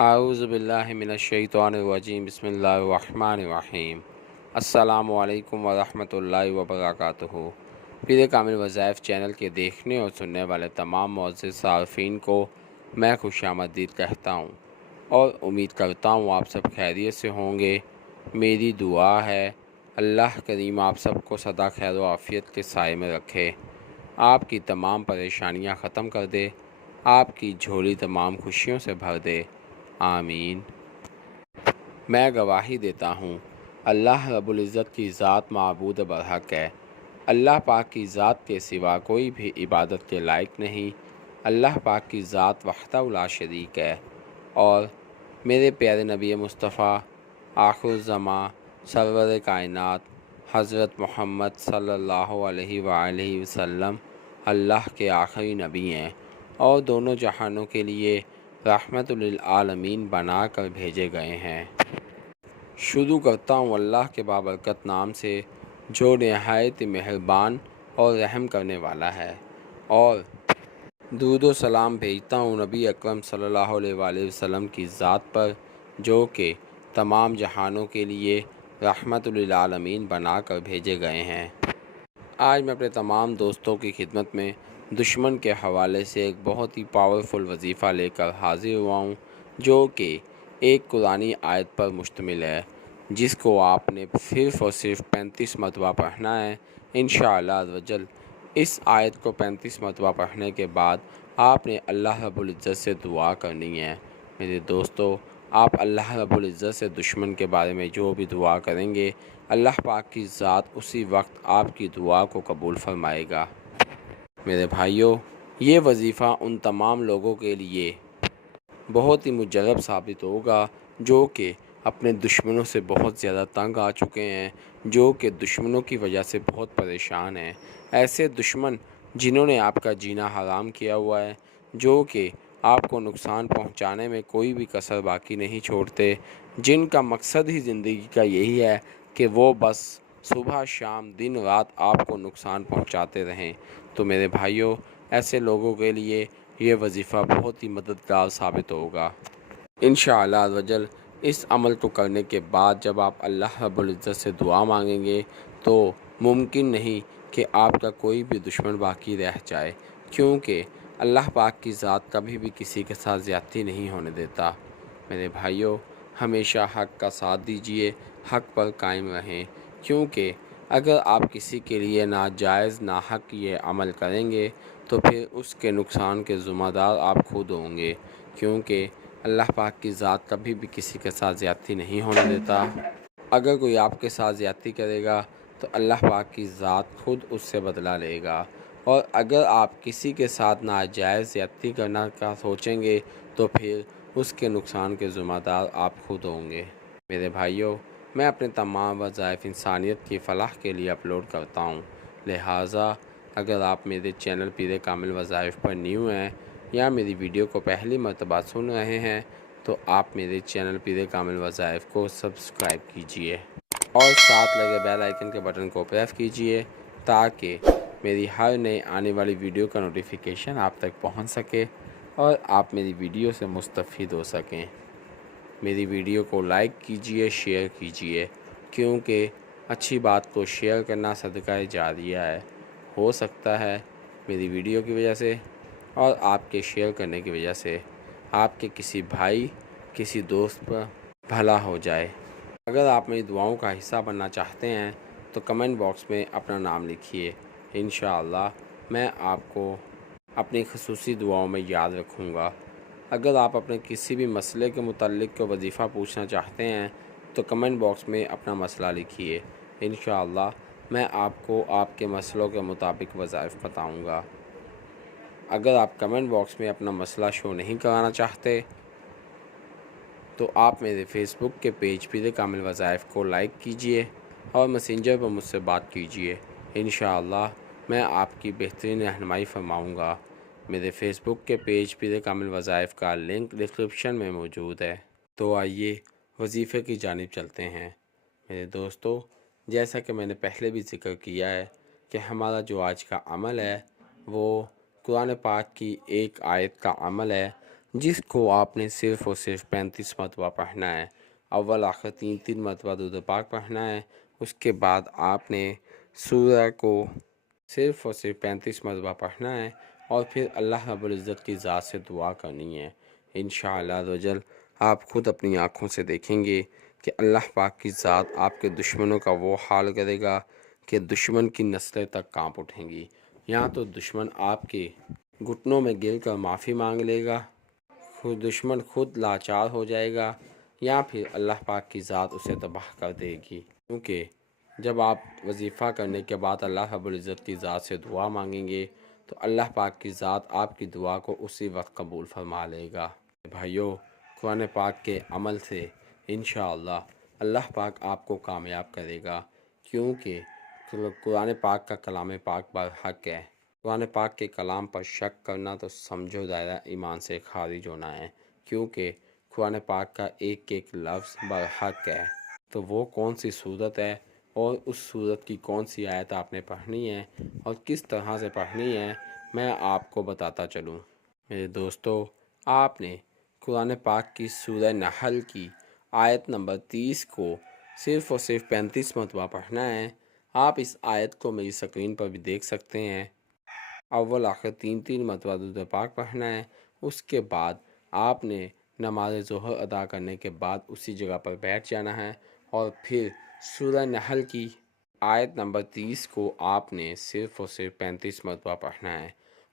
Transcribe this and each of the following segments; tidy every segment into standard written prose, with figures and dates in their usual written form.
اعوذ باللہ من الشیطان الرجیم بسم اللہ الرحمن الرحیم السلام علیکم ورحمۃ اللہ وبرکاتہ۔ پیر کامل وظائف چینل کے دیکھنے اور سننے والے تمام معزز صارفین کو میں خوش آمدید کہتا ہوں اور امید کرتا ہوں آپ سب خیریت سے ہوں گے۔ میری دعا ہے اللہ کریم آپ سب کو سدا خیر و عافیت کے سائے میں رکھے، آپ کی تمام پریشانیاں ختم کر دے، آپ کی جھولی تمام خوشیوں سے بھر دے، آمین۔ میں گواہی دیتا ہوں اللہ رب العزت کی ذات معبود برحق ہے، اللہ پاک کی ذات کے سوا کوئی بھی عبادت کے لائق نہیں، اللہ پاک کی ذات وحدہ لا شریک ہے، اور میرے پیارے نبی مصطفیٰ آخر الزماں سرور کائنات حضرت محمد صلی اللہ علیہ وآلہ وسلم اللہ کے آخری نبی ہیں اور دونوں جہانوں کے لیے رحمت للعالمین بنا کر بھیجے گئے ہیں۔ شروع کرتا ہوں اللہ کے بابرکت نام سے جو نہایت مہربان اور رحم کرنے والا ہے، اور درود و سلام بھیجتا ہوں نبی اکرم صلی اللہ علیہ وآلہ وسلم کی ذات پر جو کہ تمام جہانوں کے لیے رحمت للعالمین بنا کر بھیجے گئے ہیں۔ آج میں اپنے تمام دوستوں کی خدمت میں دشمن کے حوالے سے ایک بہت ہی پاورفل وظیفہ لے کر حاضر ہوا ہوں، جو کہ ایک قرآنی آیت پر مشتمل ہے، جس کو آپ نے صرف اور صرف 35 مرتبہ پڑھنا ہے انشاءاللہ عزوجل۔ اس آیت کو 35 مرتبہ پڑھنے کے بعد آپ نے اللہ رب العزت سے دعا کرنی ہے۔ میرے دوستو، آپ اللہ رب العزت سے دشمن کے بارے میں جو بھی دعا کریں گے، اللہ پاک کی ذات اسی وقت آپ کی دعا کو قبول فرمائے گا۔ میرے بھائیوں، یہ وظیفہ ان تمام لوگوں کے لیے بہت ہی مجرب ثابت ہوگا جو کہ اپنے دشمنوں سے بہت زیادہ تنگ آ چکے ہیں، جو کہ دشمنوں کی وجہ سے بہت پریشان ہیں۔ ایسے دشمن جنہوں نے آپ کا جینا حرام کیا ہوا ہے، جو کہ آپ کو نقصان پہنچانے میں کوئی بھی کسر باقی نہیں چھوڑتے، جن کا مقصد ہی زندگی کا یہی ہے کہ وہ بس صبح شام دن رات آپ کو نقصان پہنچاتے رہیں۔ تو میرے بھائیوں، ایسے لوگوں کے لیے یہ وظیفہ بہت ہی مددگار ثابت ہوگا۔ انشاءاللہ عزوجل اس عمل کو کرنے کے بعد جب آپ اللہ رب العزت سے دعا مانگیں گے تو ممکن نہیں کہ آپ کا کوئی بھی دشمن باقی رہ جائے، کیونکہ اللہ پاک کی ذات کبھی بھی کسی کے ساتھ زیادتی نہیں ہونے دیتا۔ میرے بھائیوں، ہمیشہ حق کا ساتھ دیجیے، حق پر قائم رہیں، کیونکہ اگر آپ کسی کے لیے ناجائز ناحق یہ عمل کریں گے تو پھر اس کے نقصان کے ذمہ دار آپ خود ہوں گے، کیونکہ اللہ پاک کی ذات کبھی بھی کسی کے ساتھ زیادتی نہیں ہونے دیتا۔ اگر کوئی آپ کے ساتھ زیادتی کرے گا تو اللہ پاک کی ذات خود اس سے بدلہ لے گا، اور اگر آپ کسی کے ساتھ ناجائز زیادتی کرنا کا سوچیں گے تو پھر اس کے نقصان کے ذمہ دار آپ خود ہوں گے۔ میرے بھائیوں، میں اپنے تمام وظائف انسانیت کی فلاح کے لیے اپلوڈ کرتا ہوں، لہٰذا اگر آپ میرے چینل پیر کامل وظائف پر نیو ہیں یا میری ویڈیو کو پہلی مرتبہ سن رہے ہیں تو آپ میرے چینل پیر کامل وظائف کو سبسکرائب کیجئے اور ساتھ لگے بیل آئیکن کے بٹن کو پریس کیجئے تاکہ میری ہر نئے آنے والی ویڈیو کا نوٹیفیکیشن آپ تک پہنچ سکے اور آپ میری ویڈیو سے مستفید ہو سکیں۔ میری ویڈیو کو لائک کیجئے، شیئر کیجئے، کیونکہ اچھی بات کو شیئر کرنا صدقہ جاریہ ہے۔ ہو سکتا ہے میری ویڈیو کی وجہ سے اور آپ کے شیئر کرنے کی وجہ سے آپ کے کسی بھائی، کسی دوست پر بھلا ہو جائے۔ اگر آپ میری دعاؤں کا حصہ بننا چاہتے ہیں تو کمنٹ باکس میں اپنا نام لکھیے، انشاءاللہ میں آپ کو اپنی خصوصی دعاؤں میں یاد رکھوں گا۔ اگر آپ اپنے کسی بھی مسئلے کے متعلق کوئی وظیفہ پوچھنا چاہتے ہیں تو کمنٹ باکس میں اپنا مسئلہ لکھیے، انشاءاللہ میں آپ کو آپ کے مسئلوں کے مطابق وظائف بتاؤں گا۔ اگر آپ کمنٹ باکس میں اپنا مسئلہ شو نہیں کرانا چاہتے تو آپ میرے فیس بک کے پیج پیر کامل وظائف کو لائک کیجئے اور میسنجر پر مجھ سے بات کیجئے، انشاءاللہ میں آپ کی بہترین رہنمائی فرماؤں گا۔ میرے فیس بک کے پیج پیر کامل وظائف کا لنک ڈسکرپشن میں موجود ہے۔ تو آئیے وظیفے کی جانب چلتے ہیں۔ میرے دوستو، جیسا کہ میں نے پہلے بھی ذکر کیا ہے کہ ہمارا جو آج کا عمل ہے وہ قرآن پاک کی ایک آیت کا عمل ہے جس کو آپ نے صرف اور صرف 35 مرتبہ پڑھنا ہے۔ اول آخر 3 مرتبہ درود پاک پڑھنا ہے۔ اس کے بعد آپ نے سورہ کو صرف اور صرف 35 مرتبہ پڑھنا ہے، اور پھر اللہ رب العزت کی ذات سے دعا کرنی ہے۔ انشاءاللہ عزوجل آپ خود اپنی آنکھوں سے دیکھیں گے کہ اللہ پاک کی ذات آپ کے دشمنوں کا وہ حال کرے گا کہ دشمن کی نسلیں تک کانپ اٹھیں گی۔ یا تو دشمن آپ کے گھٹنوں میں گر کر معافی مانگ لے گا، دشمن خود لاچار ہو جائے گا، یا پھر اللہ پاک کی ذات اسے تباہ کر دے گی۔ کیونکہ جب آپ وظیفہ کرنے کے بعد اللہ رب العزت کی ذات سے دعا مانگیں گے تو اللہ پاک کی ذات آپ کی دعا کو اسی وقت قبول فرما لے گا۔ بھائیو، قرآن پاک کے عمل سے انشاءاللہ اللہ پاک آپ کو کامیاب کرے گا، کیونکہ قرآن پاک کا کلام پاک برحق ہے۔ قرآن پاک کے کلام پر شک کرنا تو سمجھو دائرہ ایمان سے خارج ہونا ہے، کیونکہ قرآن پاک کا ایک ایک لفظ برحق ہے۔ تو وہ کون سی صورت ہے اور اس صورت کی کون سی آیت آپ نے پڑھنی ہے اور کس طرح سے پڑھنی ہے، میں آپ کو بتاتا چلوں۔ میرے دوستو، آپ نے قرآن پاک کی سورہ نحل کی آیت نمبر 30 کو صرف اور صرف 35 مرتبہ پڑھنا ہے۔ آپ اس آیت کو میری سکرین پر بھی دیکھ سکتے ہیں۔ اول آخر 3 مرتبہ درود پاک پڑھنا ہے۔ اس کے بعد آپ نے نماز ظہر ادا کرنے کے بعد اسی جگہ پر بیٹھ جانا ہے، اور پھر سورہ نحل کی آیت نمبر 30 کو آپ نے صرف اور صرف 35 مرتبہ پڑھنا ہے۔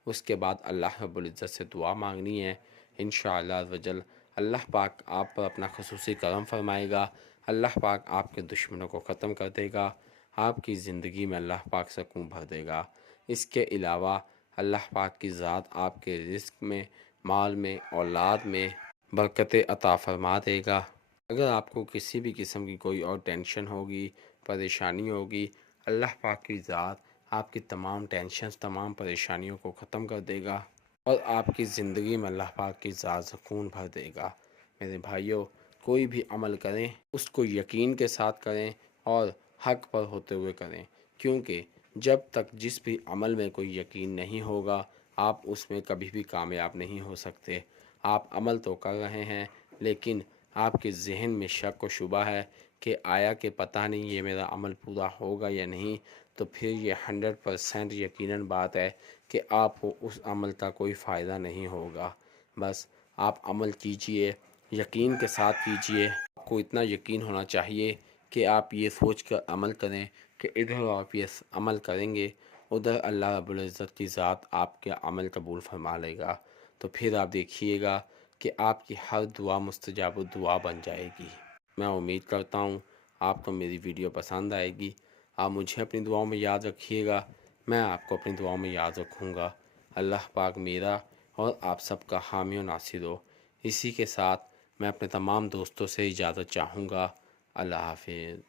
اس کے بعد اللہ رب العزت سے دعا مانگنی ہے۔ انشاءاللہ عزوجل اللہ پاک آپ پر اپنا خصوصی کرم فرمائے گا، اللہ پاک آپ کے دشمنوں کو ختم کر دے گا، آپ کی زندگی میں اللہ پاک سکون بھر دے گا۔ اس کے علاوہ اللہ پاک کی ذات آپ کے رزق میں، مال میں، اولاد میں برکت عطا فرما دے گا۔ اگر آپ کو کسی بھی قسم کی کوئی اور ٹینشن ہوگی، پریشانی ہوگی، اللہ پاک کی ذات آپ کی تمام ٹینشنز، تمام پریشانیوں کو ختم کر دے گا، اور آپ کی زندگی میں اللہ پاک کی ذات سکون بھر دے گا۔ میرے بھائیوں، کوئی بھی عمل کریں اس کو یقین کے ساتھ کریں اور حق پر ہوتے ہوئے کریں، کیونکہ جب تک جس بھی عمل میں کوئی یقین نہیں ہوگا آپ اس میں کبھی بھی کامیاب نہیں ہو سکتے۔ آپ عمل تو کر رہے ہیں، لیکن آپ کے ذہن میں شک و شبہ ہے کہ آیا کہ پتہ نہیں یہ میرا عمل پورا ہوگا یا نہیں، تو پھر یہ 100% یقیناً بات ہے کہ آپ کو اس عمل کا کوئی فائدہ نہیں ہوگا۔ بس آپ عمل کیجئے، یقین کے ساتھ کیجئے۔ آپ کو اتنا یقین ہونا چاہیے کہ آپ یہ سوچ کر عمل کریں کہ ادھر آپ یہ عمل کریں گے، ادھر اللہ رب العزت کی ذات آپ کے عمل قبول فرما لے گا۔ تو پھر آپ دیکھیے گا کہ آپ کی ہر دعا مستجاب دعا بن جائے گی۔ میں امید کرتا ہوں آپ کو میری ویڈیو پسند آئے گی۔ آپ مجھے اپنی دعاؤں میں یاد رکھیے گا، میں آپ کو اپنی دعاؤں میں یاد رکھوں گا۔ اللہ پاک میرا اور آپ سب کا حامی و ناصر ہو۔ اسی کے ساتھ میں اپنے تمام دوستوں سے اجازت چاہوں گا۔ اللہ حافظ۔